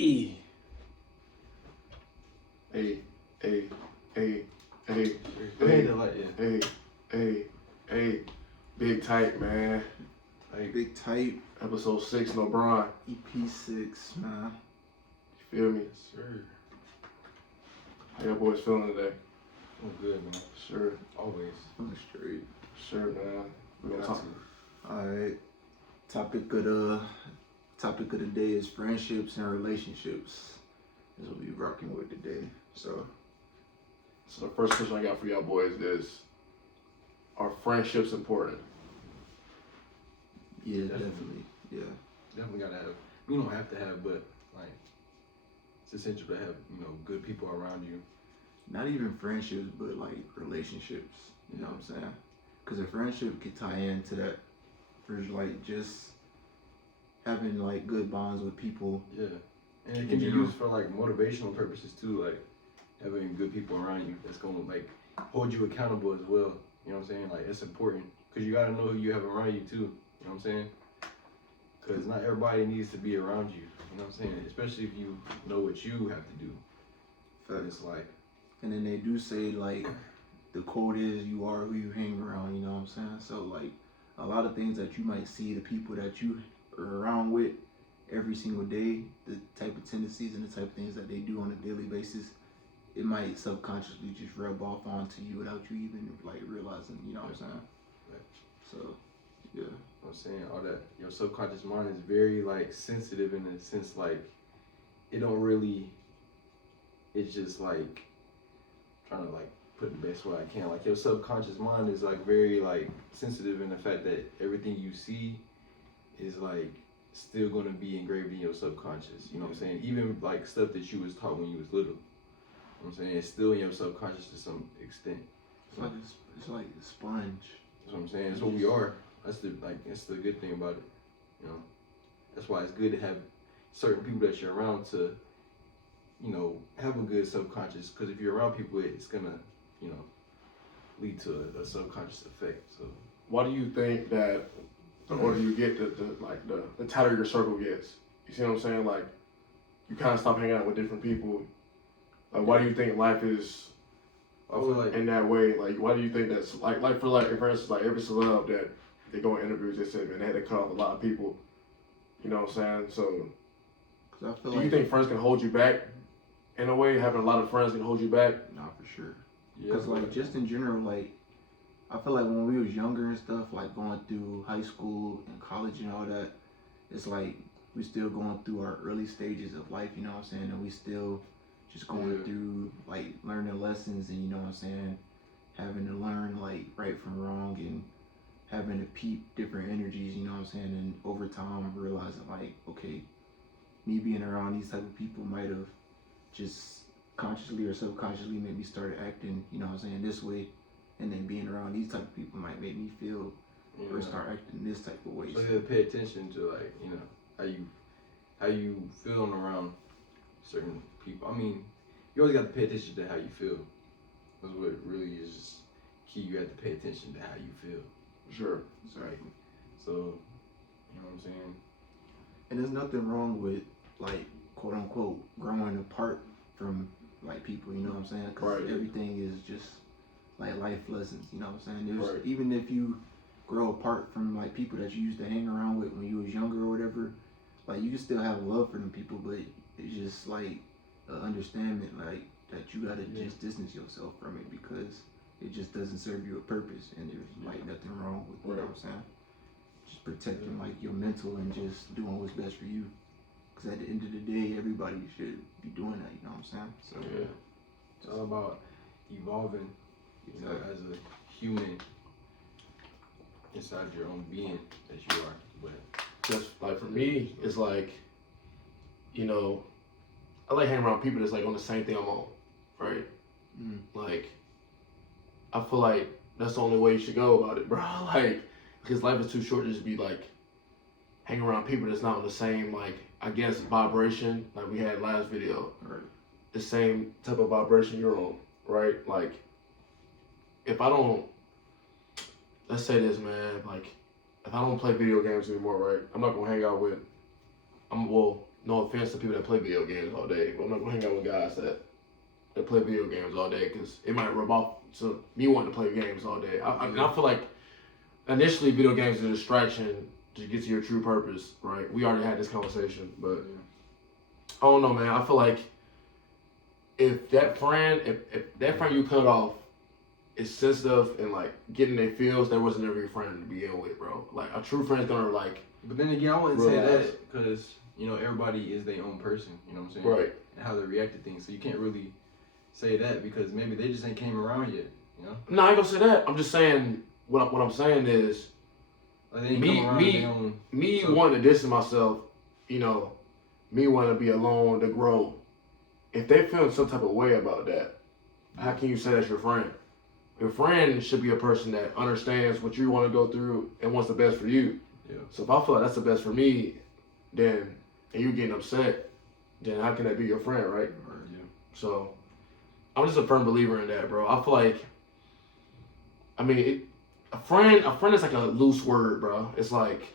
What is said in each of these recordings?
E. Hey, BigType, man. Hey, BigType. Ep.6, no Brian. Ep.6, man. You feel me? Sure. How y'all boys feeling today? I'm good, man. Sure. Always. I'm straight. Sure, man. We're gonna talk. Alright. Topic of the day is friendships and relationships. That's what we rocking with today. So the first question I got for y'all boys is, are friendships important? yeah, definitely. Yeah. Definitely gotta have. We don't have to have, but like, it's essential to have, good people around you. Not even friendships, but like relationships. You know what I'm saying? Because a friendship could tie into that. There's like just having like good bonds with people. Yeah. And it can be used for like motivational purposes too, like having good people around you that's gonna like hold you accountable as well. You know what I'm saying? Like it's important because you gotta know who you have around you too. You know what I'm saying? Because not everybody needs to be around you. You know what I'm saying? Especially if you know what you have to do. But it's like. And then they do say like the quote is you are who you hang around. You know what I'm saying? So like a lot of things that you might see the people that you are around with every single day, the type of tendencies and the type of things that they do on a daily basis, it might subconsciously just rub off onto you without you even like realizing, you know what I'm saying? Right. So, yeah. I'm saying all that, your subconscious mind is very like sensitive in a sense, like it don't really, it's just like trying to like put the best way I can. Like your subconscious mind is like very like sensitive in the fact that everything you see is like still gonna be engraved in your subconscious. You know what I'm saying? Even like stuff that you was taught when you was little. You know what I'm saying? It's still in your subconscious to some extent. It's like a sponge. That's what I'm saying. That's what we are. That's the good thing about it. You know, that's why it's good to have certain people that you're around to, have a good subconscious. Because if you're around people, it's gonna, lead to a subconscious effect. So, Why do you think that the older you get, the tighter your circle gets? You see what I'm saying? Like, you kind of stop hanging out with different people. Like, why do you think life is in that way? Like, why do you think that's for instance, like every celeb that they go in interviews, they say, man, they had to cut off a lot of people. You know what I'm saying? So, do you think friends can hold you back in a way? Having a lot of friends can hold you back? Nah, for sure. Because like just in general, like I feel like when we was younger and stuff, like going through high school and college and all that, it's like we still going through our early stages of life, you know what I'm saying? And we still just going through like learning lessons and, you know what I'm saying, having to learn like right from wrong and having to peep different energies, you know what I'm saying? And over time realizing like, okay, me being around these type of people might have just consciously or subconsciously made me start acting, you know what I'm saying, this way. And then being around these type of people might make me feel or start acting this type of way. So you have to pay attention to like, how you feeling around certain people. I mean, you always got to pay attention to how you feel. That's what really is key. You have to pay attention to how you feel. Sure. Right. So, you know what I'm saying? And there's nothing wrong with like quote unquote growing apart from like people, you know what I'm saying? Because everything is just like life lessons, you know what I'm saying? There's even if you grow apart from like people that you used to hang around with when you was younger or whatever, like you can still have love for them people, but it's just like understanding like that you gotta just distance yourself from it because it just doesn't serve you a purpose, and there's like nothing wrong with you know what I'm saying? Just protecting like your mental and just doing what's best for you. Because at the end of the day, everybody should be doing that, you know what I'm saying? So it's all about evolving as a human inside your own being that you are. But just like for me, it's like, I like hanging around people that's like on the same thing I'm on, right? Like, I feel like that's the only way you should go about it, bro. Like, because life is too short to just be like hanging around people that's not on the same, like, I guess, vibration like we had last video. Right. The same type of vibration you're on, right? Like, if I don't, let's say this, man, like, if I don't play video games anymore, right, I'm not gonna hang out with, no offense to people that play video games all day, but I'm not gonna hang out with guys that play video games all day because it might rub off to me wanting to play games all day. And I feel like initially video games are a distraction to get to your true purpose, right? We already had this conversation, but I don't know, man. I feel like if that friend you cut off is sensitive and like getting their feels, that wasn't ever your friend to begin with, bro. Like a true friend's gonna like. But then again, I wouldn't say that because everybody is their own person. You know what I'm saying? Right. And how they react to things, so you can't really say that because maybe they just ain't came around yet. You know? No, I ain't gonna say that. I'm just saying what I'm saying is like they ain't come around their own me wanting to distance myself, me wanting to be alone to grow. If they feel some type of way about that, how can you say that's your friend? Your friend should be a person that understands what you want to go through and wants the best for you. Yeah. So if I feel like that's the best for me, and you're getting upset, then how can that be your friend, right? Yeah. So I'm just a firm believer in that, bro. I feel like, a friend is like a loose word, bro. It's like,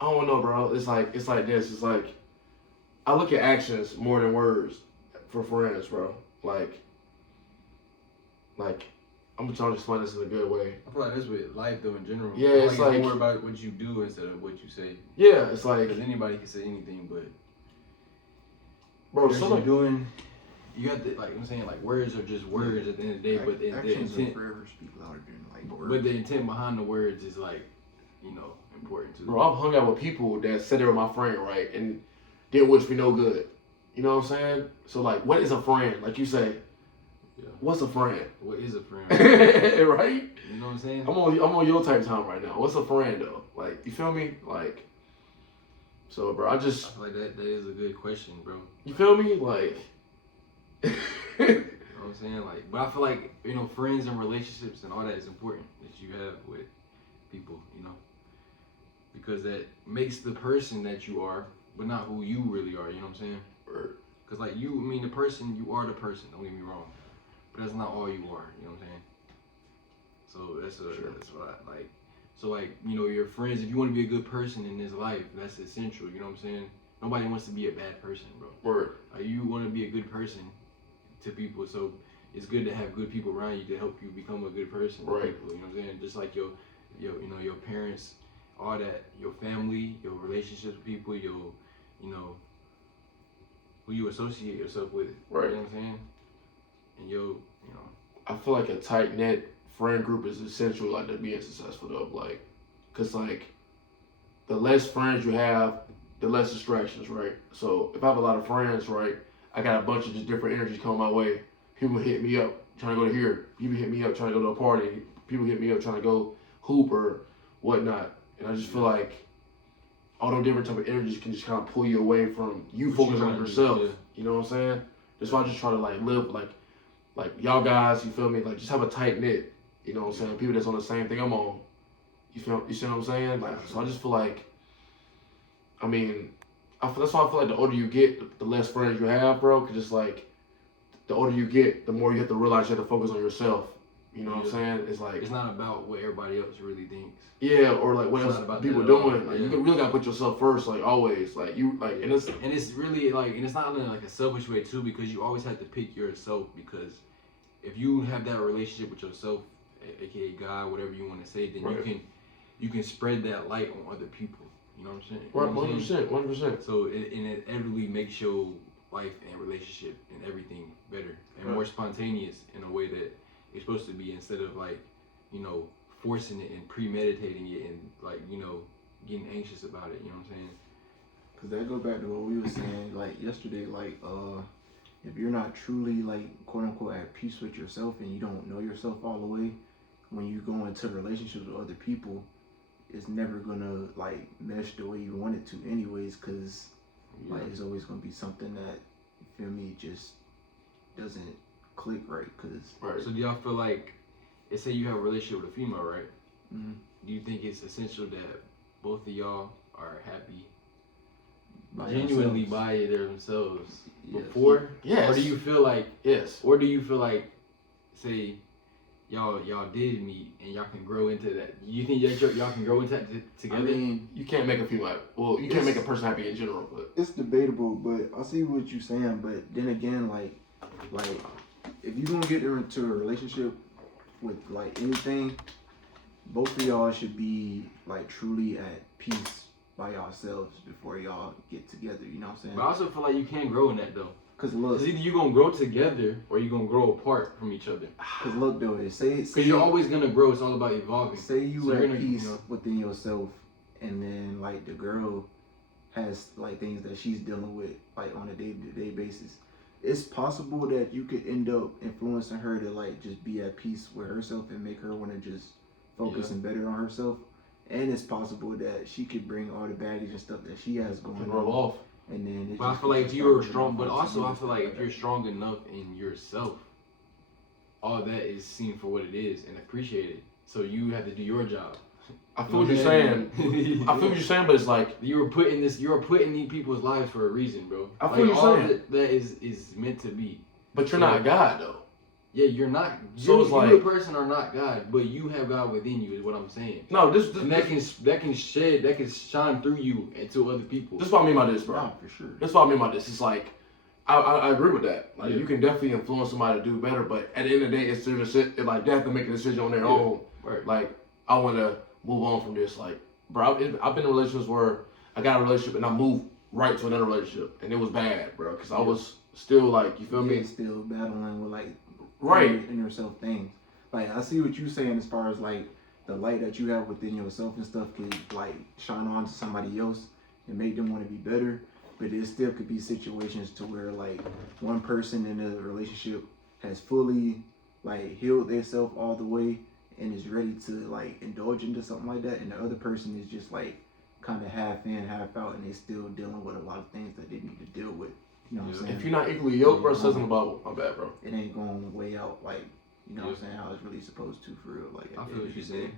I don't know, bro. It's like this. It's like, I look at actions more than words for friends, bro. Like, I'm trying to explain this in a good way. I feel like that's with life though in general. Yeah, it's like more about what you do instead of what you say. Yeah, it's like because anybody can say anything, but bro, what you're doing, you got to I'm saying words are just words at the end of the day, but the actions intent will forever speak louder than words. But the intent behind the words is important too. Bro, I've hung out with people that said they were my friend, right, and didn't wish me no good. You know what I'm saying? So what is a friend? Like you say. Yeah. What's a friend? What is a friend? Right? You know what I'm saying? I'm on your type time right now. What's a friend though? You feel me? So bro, I feel like that is a good question, bro. You feel me? You know what I'm saying? But I feel like, friends and relationships and all that is important that you have with people, because that makes the person that you are, but not who you really are, you know what I'm saying? Because the person, you are the person, don't get me wrong. But that's not all you are, you know what I'm saying? So that's what I like. So your friends, if you want to be a good person in this life, that's essential, you know what I'm saying? Nobody wants to be a bad person, bro. Word. You want to be a good person to people, so it's good to have good people around you to help you become a good person to people, you know what I'm saying? Just like your parents, all that, your family, your relationships with people, who you associate yourself with, right? You know what I'm saying? And I feel like a tight knit friend group is essential, to being successful though, cause the less friends you have, the less distractions, right? So if I have a lot of friends, right, I got a bunch of just different energies coming my way. People hit me up trying to go to here. People hit me up trying to go to a party. People hit me up trying to go hoop or whatnot. And I just feel like all those different type of energies can just kind of pull you away from you focusing on yourself. Yeah. You know what I'm saying? That's why I just try to live like y'all guys, you feel me? Just have a tight knit. You know what I'm saying? People that's on the same thing I'm on. You see what I'm saying? So I just feel like, that's why I feel like the older you get, the less friends you have, bro. Cause it's the older you get, the more you have to realize you have to focus on yourself. You know what I'm saying? It's not about what everybody else really thinks. Yeah, or what else people are doing. You really gotta put yourself first, always. And it's really and it's not in a selfish way too, because you always have to pick yourself, because if you have that relationship with yourself, aka God, whatever you want to say, then you can spread that light on other people. You know what I'm saying? Right, 100%. So it inevitably makes your life and relationship and everything better and more spontaneous in a way that it's supposed to be, instead of forcing it and premeditating it and getting anxious about it. You know what I'm saying? Because that goes back to what we were saying yesterday. If you're not truly quote unquote at peace with yourself and you don't know yourself all the way, when you go into relationships with other people, it's never gonna mesh the way you want it to anyways, because it's always gonna be something that, you feel me, just doesn't click right. So do y'all feel say you have a relationship with a female, right? Mm-hmm. Do you think it's essential that both of y'all are happy genuinely by themselves yes. before? Yes. Or do you feel yes? Or do you feel say y'all did meet and y'all can grow into that. You think that y'all can grow into that together? I mean, You can't make a female happy. Well, you can't make a person happy in general, but it's debatable, but I see what you're saying. But then again, like if you're gonna get into a relationship with like anything, both of y'all should be like truly at peace by yourselves before y'all get together. You know what I'm saying? But I also feel like you can grow in that though. Cause look, It's either you're gonna grow together or you're gonna grow apart from each other. cause look though, say Because you're always gonna grow. It's all about evolving. say you So at you're gonna, peace you know- within yourself, and then like the girl has like things that she's dealing with like on a day-to-day basis. It's possible that you could end up influencing her to like just be at peace with herself and make her want to just focus and better on herself. And it's possible that she could bring all the baggage and stuff that she has going can on. rub off. And then it But I just feel like could if you were start strong, but building also I up feel like if you're strong enough in yourself, all that is seen for what it is and appreciated. So you have to do your job. I feel what you're saying. I feel what you're saying, but it's like You were put in these people's lives for a reason, bro. I feel what you're all saying. that is meant to be. but you're not God though. Yeah, you're not. So it's you, like- you, a person, are not God, but you have God within you. Is what I'm saying. No, this And that can shine through you and to other people. this is what I mean by this, bro. Nah, for sure. That's what I mean by this. It's like I agree with that. Like Yeah. you can definitely influence somebody to do better, but at the end of the day, it's their decision. Like they have to make a decision on their Yeah. own. Right. Like I want to move on from this. Like, bro, I've been in relationships where I got a relationship and I moved right to another relationship, and it was bad, bro, because I was still like, you feel Yeah, me? still battling with like Right. in yourself things. Like I see what you're saying as far as like the light that you have within yourself and stuff could like shine on to somebody else and make them want to be better. But it still could be situations to where like one person in a relationship has fully like healed themselves all the way and is ready to like indulge into something like that, and the other person is just like kind of half in, half out, and they still dealing with a lot of things that they need to deal with. You know what I'm saying? If you're not equally yoked, bro, it says something about my bad, bro. It ain't going way out like, you know what I'm saying, how it's really supposed to for real. Like, I at the feel end what of you're the day. saying.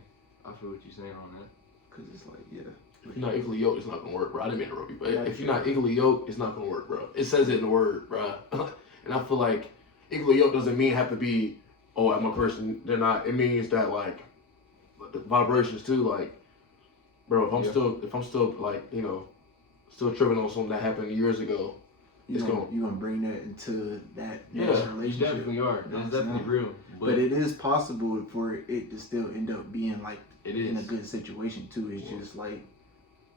I feel what you're saying on that. Cause it's like, yeah. If you're not equally yoked, it's not gonna work, bro. I didn't mean to interrupt you, but if you're not equally yoked, it's not gonna work, bro. It says it in the word, bro. And I feel like equally yoked doesn't mean have to be, oh, I'm a person. They're not. It means that like the vibrations too, like, bro. If I'm still like, you know, still tripping on something that happened years ago, You gonna bring that into that Yeah, next You relationship. definitely are. You know That's what I'm definitely saying? real. But it is possible for it to still end up being like it in a is. good situation too. It's just like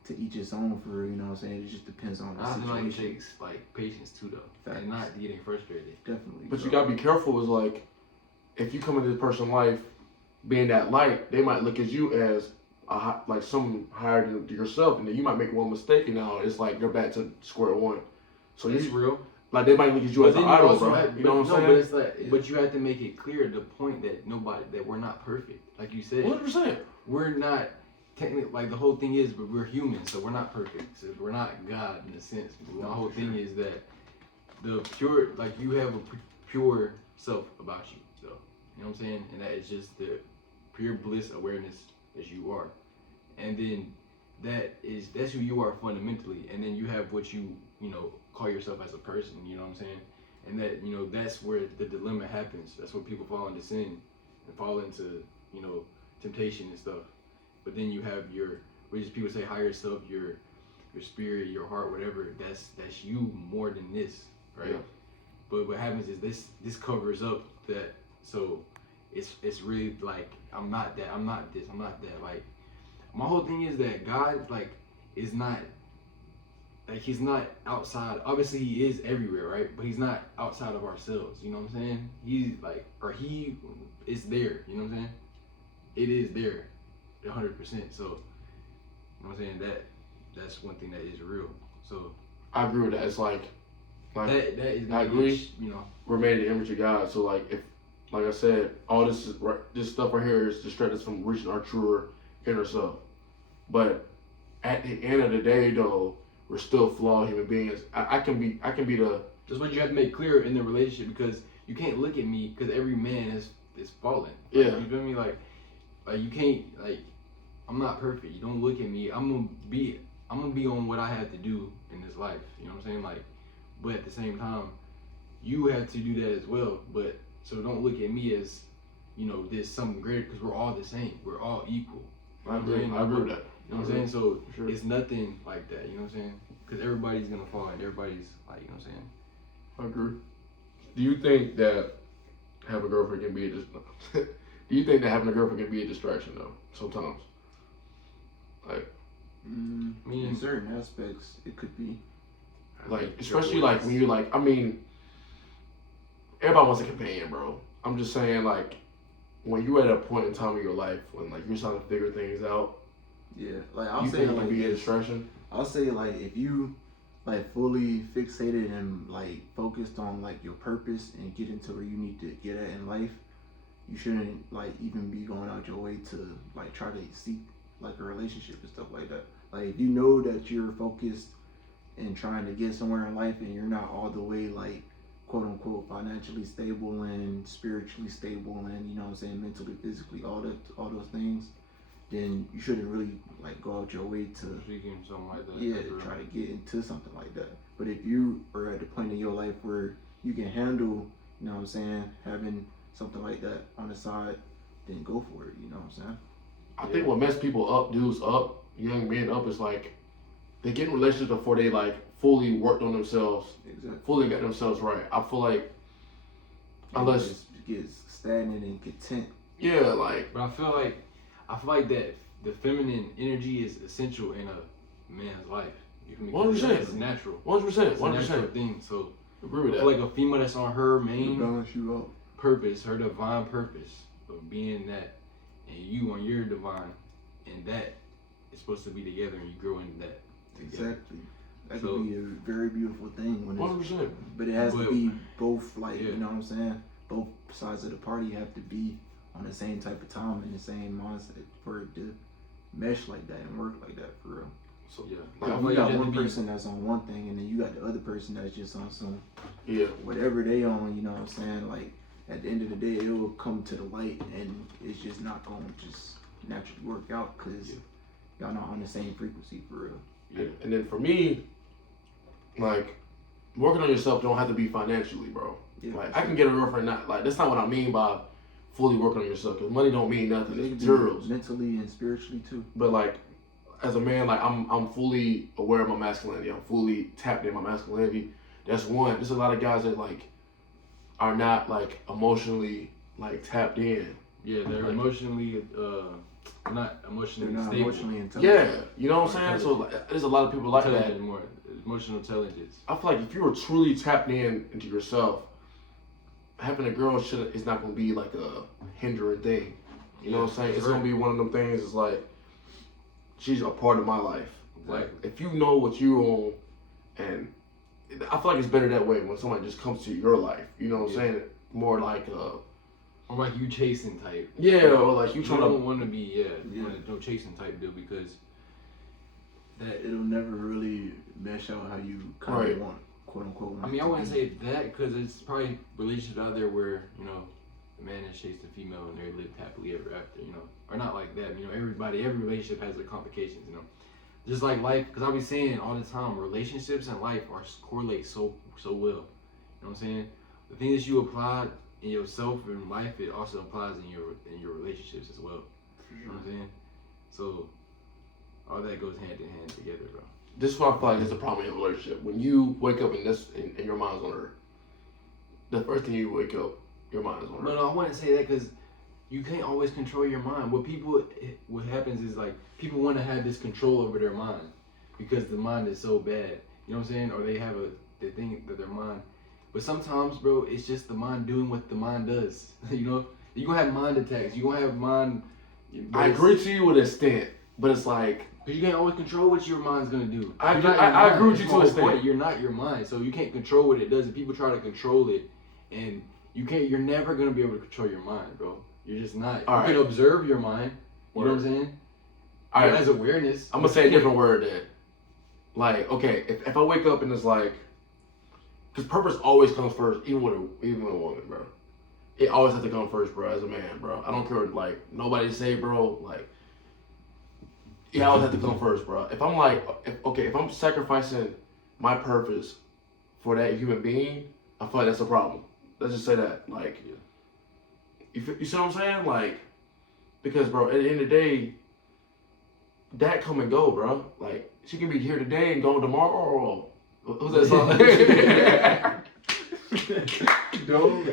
to each his own for real, you know what I'm saying? It just depends on the I feel like it situation. takes like patience too, though, Facts. and not getting frustrated. Definitely. but you bro. gotta be careful. Is like, if you come into this person's life being that light, they might look at you as like some higher than yourself, and then you might make one mistake, and now it's like they're back to square one. So It's you real. like they might look at you as an then idol, also bro. have- You know what I'm no, saying? but it's like, Yeah. but you have to make it clear the point that we're not perfect. Like you said, 100%. we're not technically, like the whole thing is, but we're human, so we're not perfect. So we're not God in a sense. But the whole thing is that the pure, like you have a pure self about you. So you know what I'm saying, and that is just the pure bliss awareness as you are, and then that's who you are fundamentally, and then you have what you know call yourself as a person. You know what I'm saying, and that that's where the dilemma happens. That's where people fall into sin and fall into temptation and stuff. But then you have which people say higher self, your spirit, your heart, whatever. That's you more than this, right? Yeah. But what happens is this covers up that. So it's really like I'm not that. I'm not this. I'm not that. Like my whole thing is that God like is not. Like he's not outside. Obviously he is everywhere, right? But he's not outside of ourselves. You know what I'm saying? He's like, or he is there. You know what I'm saying? It is there, 100%. So, you know what I'm saying? That's one thing that is real. So I agree with that. It's like that is. I agree. You know. We're made in the image of God. So like if, like I said, all this stuff right here is to distract us from reaching our truer inner self. But at the end of the day, though, we're still flawed human beings. I can be the. That's what you have to make clear in the relationship, because you can't look at me, because every man is fallen. Yeah. You feel me? Like you can't, like, I'm not perfect. You don't look at me. I'm gonna be on what I have to do in this life. You know what I'm saying? Like, but at the same time, you have to do that as well. But so don't look at me as, you know, there's something greater because we're all the same. We're all equal. I agree with that. You know what I'm saying? So Sure. it's nothing like that. You know what I'm saying? Because everybody's gonna fall and everybody's like, you know what I'm saying? I agree. Do you think that having a girlfriend can be a do you think that having a girlfriend can be a distraction though? Sometimes. Like I mean, in certain aspects, it could be. like especially like when you're like, I mean, everybody wants a companion, bro. I'm just saying like when you're at a point in time in your life when like you're starting to figure things out, Yeah, like do I'll you say think it like can be a this. distraction? I'll say like if you like fully fixated and like focused on like your purpose and getting to where you need to get at in life, you shouldn't like even be going out your way to like try to seek like a relationship and stuff like that. Like if you know that you're focused and trying to get somewhere in life and you're not all the way like quote unquote financially stable and spiritually stable and you know what I'm saying, mentally, physically, all those things, then you shouldn't really like go out your way to Speaking something like that. yeah, try to get into something like that. But if you are at the point in your life where you can handle, you know what I'm saying, having something like that on the side, then go for it, you know what I'm saying? I think what messed people up, dudes up, young men up, is like they get in relationships before they like fully worked on themselves, Exactly. fully got themselves right. I feel like unless just get stagnant and content. yeah, like But I feel like that the feminine energy is essential in a man's life. You feel me? 100%. It's natural. 100%, It's a natural 100%. thing. So Agree I with feel that. like a female that's on her main Balance you out. purpose, her divine purpose of being that, and you on your divine, and that is supposed to be together, and you grow into that. Together. Exactly. That So- could be a very beautiful thing when it's 100%. but it has to But- be both like Yeah. you know what I'm saying? Both sides of the party have to be on the same type of time and the same mindset for it to mesh like that and work like that for real. So Yeah. like, I If feel you like got you have one to be- person that's on one thing and then you got the other person that's just on some yeah, whatever they on, you know what I'm saying? Like at the end of the day, it will come to the light and it's just not going to just naturally work out because y'all not on the same frequency for real. and then for me, like working on yourself don't have to be financially, bro. Yeah, Like for I can get a girlfriend, not like that's not what I mean by fully working on yourself. Cause money don't mean nothing. They It's can be zeros. mentally and spiritually too. But like, as a man, like I'm fully aware of my masculinity. I'm fully tapped in my masculinity. That's one. There's a lot of guys that like are not like emotionally like tapped in. Yeah, they're Like- emotionally, not emotionally They're not stable. emotionally intelligent. Yeah, you know what I'm saying. So like, there's a lot of people like that. Intelligent more, emotional intelligence. I feel like if you were truly tapped into yourself, having a girl is not gonna be like a hindering thing. You know what I'm saying? It's gonna be one of them things. It's like she's a part of my life. Like if you know what you're on, and I feel like it's better that way when somebody just comes to your life. You know what I'm saying? More like Or like you chasing type. yeah, or like you You trying don't to. want to be Yeah. no chasing type deal because that. It'll never really mesh out how you kind Right. of want, quote unquote. Want I it mean, I to wouldn't be. say that because it's probably relationships out there where you know the man has chased a female and they live happily ever after. You know, or not like that. You know, every relationship has their complications. You know, just like life. Because I be saying all the time, relationships and life are correlate so well. You know what I'm saying? The things you apply in yourself and life, it also applies in your relationships as well. You know what I'm saying? So all that goes hand in hand together, bro. This is what I feel like is the problem in a relationship. When you wake up and your mind's on her, the first thing you wake up, your mind is on her. No, I wouldn't say that because you can't always control your mind. What happens is like people want to have this control over their mind because the mind is so bad. You know what I'm saying? Or they think that their mind. But sometimes, bro, it's just the mind doing what the mind does. You know, you gonna have mind attacks. You gonna have mind. I agree to you with an extent, but it's like Because you can't always control what your mind's gonna do. I You're agree- not your I mind. agree with That's you my to a whole point. extent. You're not your mind, so you can't control what it does. And people try to control it, and you're never gonna be able to control your mind, bro. You're just not. All you right. can observe your mind. You know what I'm saying? All right, As awareness. I'm gonna say a different word then. Like, okay, if I wake up and it's like, because purpose always comes first, even with a woman, bro. It always has to come first, bro. As a man, bro. I don't care what, like nobody say, bro. Like, it always has to come first, bro. If I'm like, if I'm sacrificing my purpose for that human being, I feel like that's a problem. Let's just say that, like, You see what I'm saying? Like, because bro, at the end of the day, that come and go, bro. Like, she can be here today and go tomorrow. Who's that song? Dog.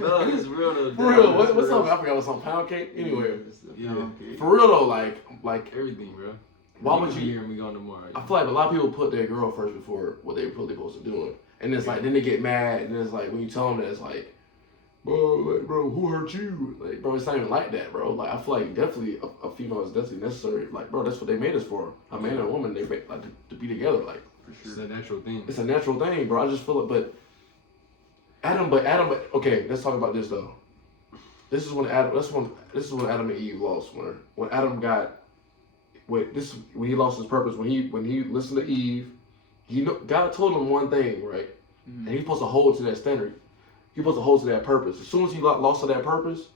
No, it's real though. For real, what song? I forgot what song. Pound Cake. Anyway, Yeah. for real though, like Everything, bro. why would you? hear me going tomorrow? I feel like a lot of people put their girl first before what they really supposed to do. And it's like, then they get mad, and it's like, when you tell them that, it's like, bro, who hurt you? Like, bro, it's not even like that, bro. Like, I feel like definitely a female is definitely necessary. Like, bro, that's what they made us for. A man and a woman, they made, like, to be together, like. For It's sure. a natural thing. It's a natural thing, bro. I just feel it, but Adam, okay, let's talk about this though. This is when Adam and Eve lost. When Adam got, when he lost his purpose, when he listened to Eve, God told him one thing, right? Mm-hmm. And he's supposed to hold to that standard. He's supposed to hold to that purpose. As soon as he lost to that purpose,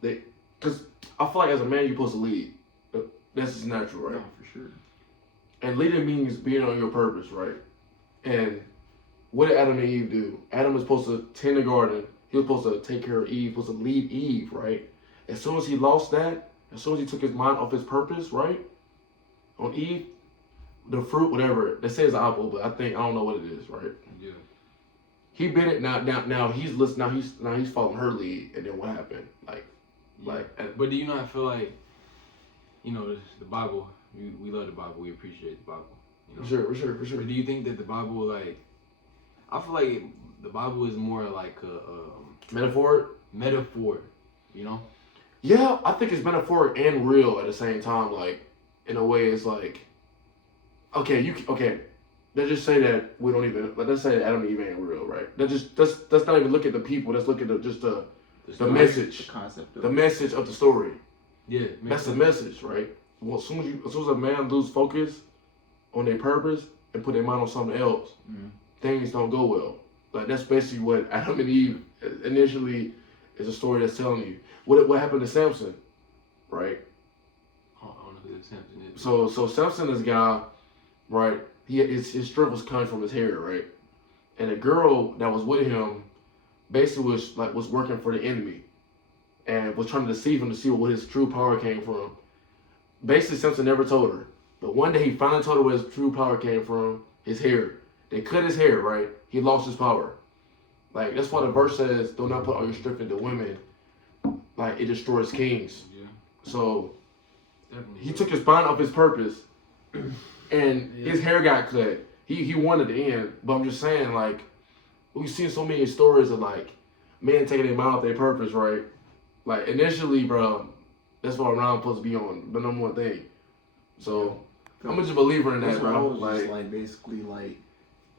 because I feel like as a man, you're supposed to lead. That's just natural, right? No, for sure. And leading means being on your purpose, right? And what did Adam and Eve do? Adam was supposed to tend the garden. He was supposed to take care of Eve, supposed to lead Eve, right? As soon as he lost that, as soon as he took his mind off his purpose, right? On Eve, the fruit, whatever, they say it's an apple, but I don't know what it is, right? Yeah. He bit it. Now he's listening. Now he's following her lead, and then what happened? But do you not feel like, the Bible? We love the Bible. We appreciate the Bible. For sure. But do you think that the Bible, like, I feel like the Bible is more like a Metaphor? metaphor, you know? Yeah, I think it's metaphoric and real at the same time. Like, in a way, it's like, okay. Let's just say that we don't even. Let's say that Adam and Eve ain't real, right? Let's not even look at the people. Let's look at the message, The concept of the message of the story. Yeah, That's the message, right? Well, as soon as a man lose focus on their purpose and put their mind on something else, things don't go well. Like, that's basically what Adam and Eve initially is a story that's telling you. What happened to Samson, right? I don't know who this Samson is. So Samson is a guy, right? His strength was coming from his hair, right? And the girl that was with him basically was working for the enemy and was trying to deceive him to see where his true power came from. Basically, Samson never told her. But one day he finally told her where his true power came from, his hair. They cut his hair, right? He lost his power. Like, that's why the verse says, do not put all your strength into women. Like, it destroys kings. Yeah. So, Definitely. he took his mind off his purpose, and his hair got cut. He wanted to end, but I'm just saying, like, we've seen so many stories of, like, men taking their mind off their purpose, right? Like, initially, bro, that's what I'm supposed to be on, the number one thing. So, I'm just a believer in that, That's what I bro. was just like, basically, like,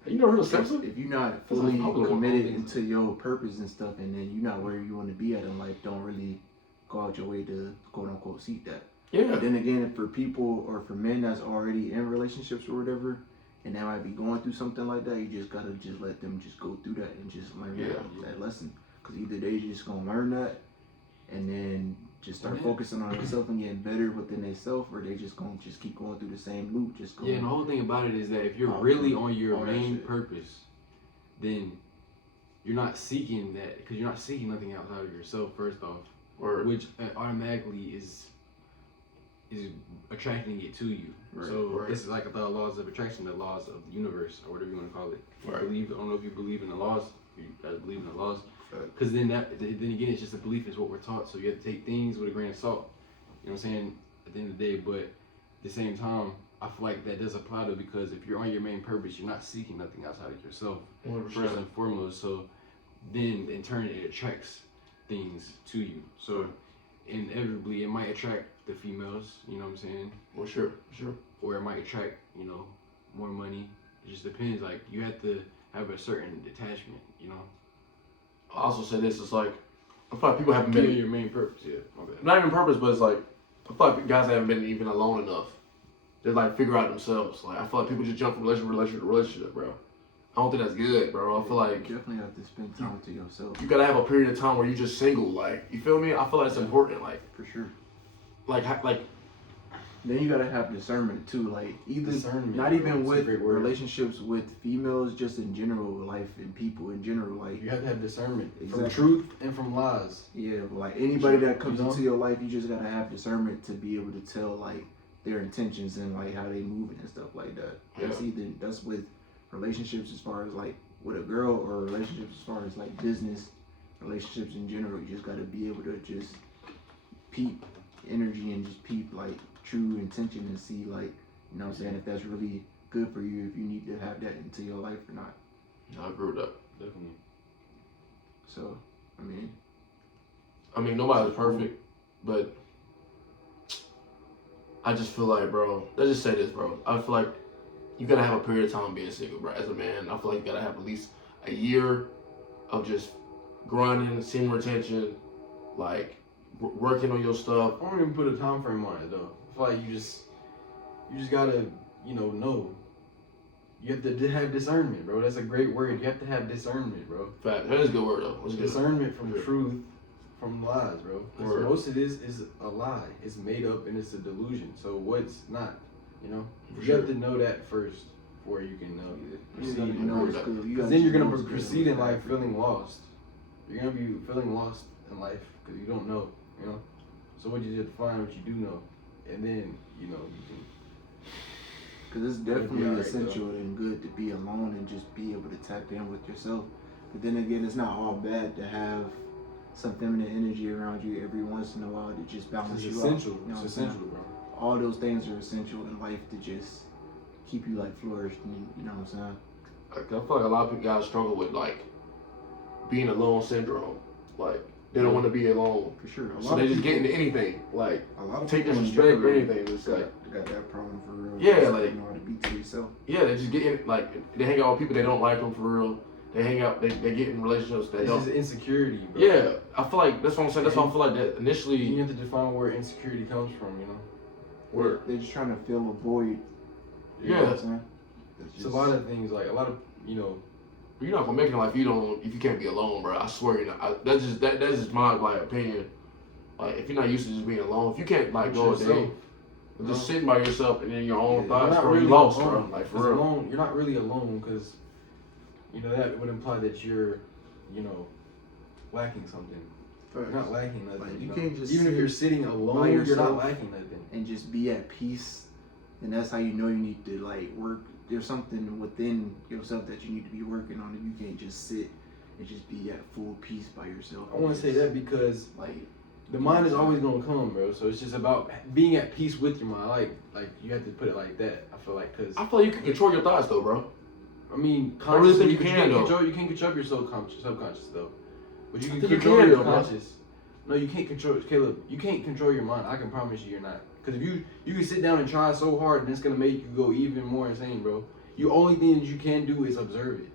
you never heard of Samson? if you're not That's fully a popular one. committed into your purpose and stuff, and then you're not where you want to be at in life, don't really go out your way to quote unquote seek that. Yeah. But then again, for people or for men that's already in relationships or whatever, and they might be going through something like that, you just gotta just let them just go through that and just learn that lesson. Because either they just gonna learn that and then just start focusing on themselves and getting better within themselves, or they just gonna just keep going through the same loop, just going. Yeah, and the whole thing about it is that if you're really on your all that main shit. purpose, then you're not seeking that, because you're not seeking nothing outside of yourself, first off, which automatically is attracting it to you. Right, So it's like the laws of attraction, the laws of the universe, or whatever you want to call it. Right. I don't know if you believe in the laws. You guys believe in the laws, because then again, it's just a belief. Is what we're taught. So you have to take things with a grain of salt. You know what I'm saying? At the end of the day, but at the same time, I feel like that does apply to, because if you're on your main purpose, you're not seeking nothing outside of yourself 100%. first and foremost. So then in turn it attracts things to you. So inevitably it might attract the females, you know what I'm saying? Well, sure. Or it might attract, more money. It just depends. Like, you have to have a certain detachment, I also say this, it's like, I feel like people haven't Being been, your main purpose, yeah. My bad. not even purpose, but it's like, I feel like guys haven't been even alone enough to like figure out themselves. Like, I feel like people just jump from relationship to relationship, bro. I don't think that's good, bro. I feel like You definitely have to spend time to yourself. you gotta have a period of time where you're just single. Like, you feel me? I feel like it's important. Like, For sure. like Then you gotta have discernment too, like either Discernment, not bro. even It's a with great word. relationships with females, just in general, life and people in general. Like You have to have discernment from Exactly. truth and from lies. yeah, like anybody that comes You know? into your life, you just gotta have discernment to be able to tell like their intentions and like how they moving and stuff like that. That's with relationships as far as like with a girl, or relationships as far as like business relationships in general. You just gotta be able to just peep energy and just peep like true intention and see like, you know what I'm saying, if that's really good for you, if you need to have that into your life or not. I agree with that. Definitely. So, I mean, nobody's perfect, but I just feel like, bro, let's just say this, bro. I feel like you gotta have a period of time being single, bro. As a man, I feel like you gotta have at least a year of just grinding, seeing retention, like working on your stuff. I don't even put a time frame on it though. I feel like you just gotta, know. You have to have discernment, bro. That's a great word. You have to have discernment, bro. Fact, that is a good word though. That's good. Discernment from truth, from lies, bro. 'Cause Word. most of this is a lie. It's made up and it's a delusion. So what's not, For you sure. have to know that first before you can proceed. you know, it's cool. You Because gotta then you're just gonna know it's good. proceed in life feeling lost. You're gonna be feeling lost in life because you don't know, So what you just find what you do know, and then you can. Because it's It'll be definitely alright, essential and good to be alone and just be able to tap in with yourself. But then again, it's not all bad to have some feminine energy around you every once in a while to just balance It's you essential. out. You know It's what I'm essential, bro. saying? All those things are essential in life to just keep you like flourishing. You know what I'm saying? Like, I feel like a lot of people guys struggle with like being alone syndrome. Like they don't want to be alone, For sure. A so lot they of just people, get into anything. Like a lot of take people in disrespect or general anything. It's like got that problem for real. Yeah, Just like- you know how to be to yourself. yeah, they just get in like they hang out with people they don't like them for real. They hang out, they get in relationships that This don't. is insecurity, bro. Yeah, I feel like that's what I'm saying. That's why I feel like that You initially. have to define where insecurity comes from, Where They're just trying to fill a void. You know Yeah. what I'm saying? It's a lot of things, like a lot of, you're not gonna make it in life if you can't be alone, bro. I swear you're not. That's just my like opinion. Like if you're not used to just being alone, if you can't like go a day, yourself. just sitting by yourself and in your own You're thoughts, not bro, really you lost, alone. bro. Like for 'Cause real. alone, you're not really alone because, that would imply that you're, lacking something. You're not lacking nothing. Like, you know? can't just Even if sit you're sitting alone, by you're not yourself. lacking nothing. And just be at peace, and that's how you know you need to like work. There's something within yourself that you need to be working on, and you can't just sit and just be at full peace by yourself. I want to say that because like the mind is always gonna come, bro. So it's just about being at peace with your mind. Like you have to put it like that. I feel like because I feel like you can control your thoughts though, bro. I mean, I really think you consciously, can, though. You can't control your subconscious though, but you I can think you control can, your though, bro. conscious. No, you can't control Caleb. You can't control your mind. I can promise you're not. Because if you can sit down and try so hard, and it's gonna make you go even more insane, bro. The only thing that you can do is observe it.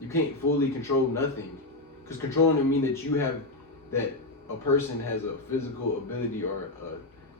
You can't fully control nothing, because controlling it mean that you have that a person has a physical ability or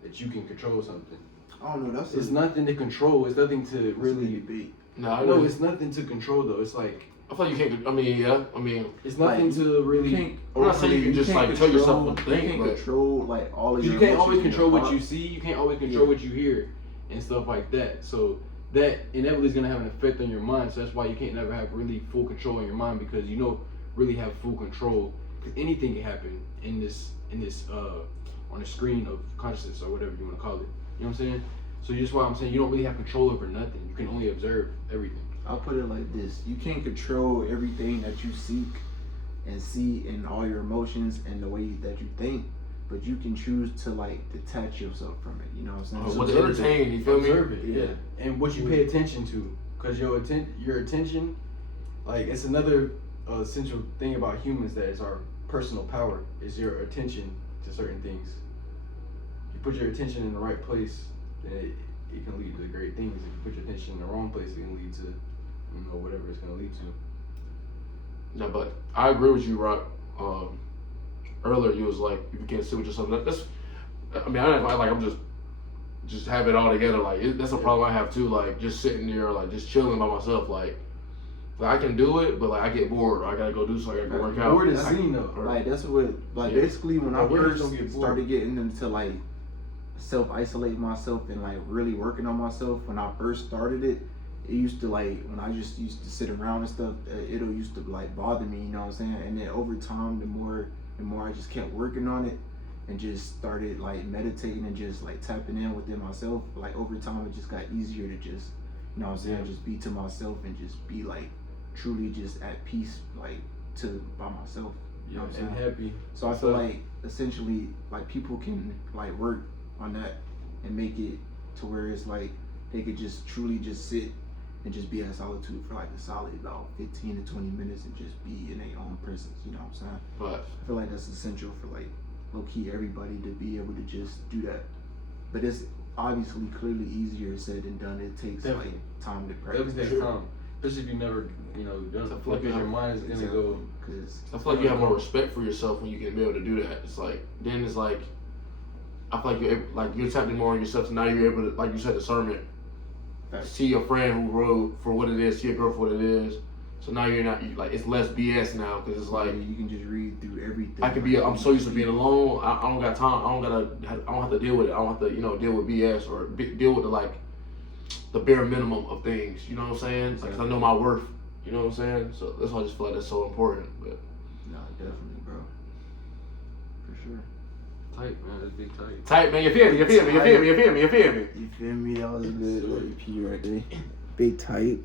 that you can control something. I don't know. That's It's nothing to control. It's nothing to really. debate. No, I No, know. it's nothing to control though. It's like I feel like you can't. I mean, yeah. I mean, it's nothing Like, to really. You can't. I'm not saying you can just, like, tell yourself what to think, You can't but- control like all of You your. can't always emotions in control your what you heart. see. You can't always control Yeah. what you hear, and stuff like that. So that inevitably is gonna have an effect on your mind. So that's why you can't never have really full control in your mind, because you don't really have full control. Because anything can happen in this on the screen of consciousness or whatever you want to call it. You know what I'm saying? So that's why I'm saying you don't really have control over nothing. You can only observe everything. I'll put it like this: you can't control everything that you seek and see in all your emotions and the way that you think, but you can choose to like detach yourself from it. You know what I'm saying? what So to entertain? You feel me? Observe it, yeah. Yeah. And what you pay attention to, because your attention, like it's another essential thing about humans that is our personal power is your attention to certain things. You put your attention in the right place, then it can lead to great things. If you put your attention in the wrong place, it can lead to whatever it's gonna lead to. No, but I agree with you, Rock. Earlier you was like, if you can't sit with yourself, that's. I mean, I like I'm just have it all together. Like that's a problem I have too. Like just sitting there, like just chilling by myself. Like I can do it, but like I get bored. Or I gotta go do something. I gotta go work out. Bored is Like, seen though. Like that's what like Yeah. basically when I Awareness first don't get bored. started getting into like self-isolate myself and like really working on myself. When I first started it, it used to like when I just used to sit around and stuff, it'll used to like bother me, you know what I'm saying? And then over time, the more I just kept working on it and just started like meditating and just like tapping in within myself, like over time it just got easier to just, you know what I'm saying, just be to myself and just be like truly just at peace, like by myself. You know what I'm saying? And happy. So I feel like essentially like people can like work on that and make it to where it's like they could just truly just sit and just be at solitude for like a solid about 15 to 20 minutes and just be in their own presence, you know what I'm saying? But I feel like that's essential for like low key everybody to be able to just do that. But it's obviously clearly easier said than done. It takes Definitely. like time to practice. Everything takes time. Especially if you never, done it before, because your mind is gonna go. Cause I feel like you have more respect for yourself when you can be able to do that. It's like then it's like I feel like you're tapping more on yourself. So now you're able to, like you said, discernment. See your friend who wrote for what it is. See your girl for what it is. So now you're not like it's less BS now because it's like you can just read through everything. I could be. I'm so used to being alone. I don't got time. I don't have to deal with it. I don't have to deal with BS or deal with the bare minimum of things. You know what I'm saying? Like 'cause I know my worth. You know what I'm saying? So that's why I just feel like that's so important. But no, definitely, bro. For sure. Tight, man. That's big tight. tight, man. You feel me? You feel me? You feel me? You feel me? You feel me? You feel me? That was a good EP right there. BigType.